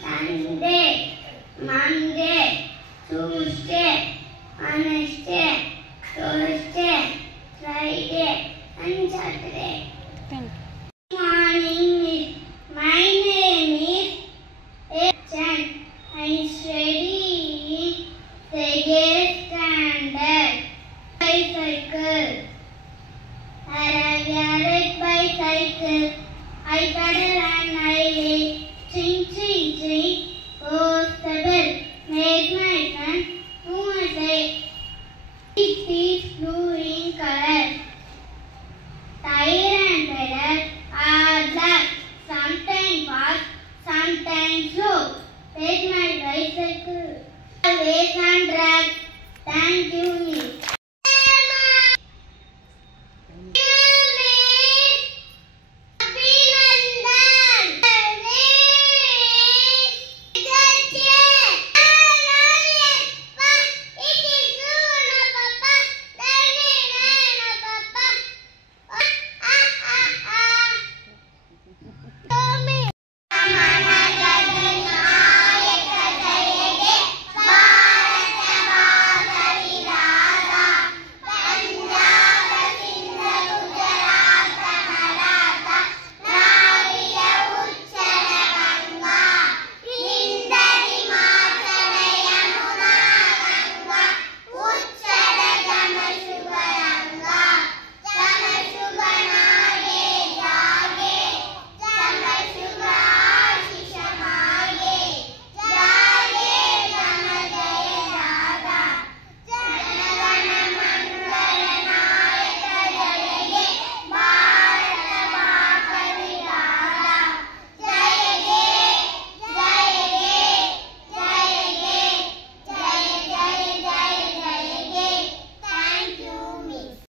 Sunday, Monday, Tuesday, Wednesday, Thursday, Friday, and Saturday. Thank Good morning. My name is Echan. I am studying second standard. Bicycle. I ride bicycle. I pedal and I will. Ching, ching, ching. Oh, stable. Make my friend who I say. It is blue in color. Tire and pedal are black. Sometimes fast, sometimes slow. Take my bicycle. Race and drive.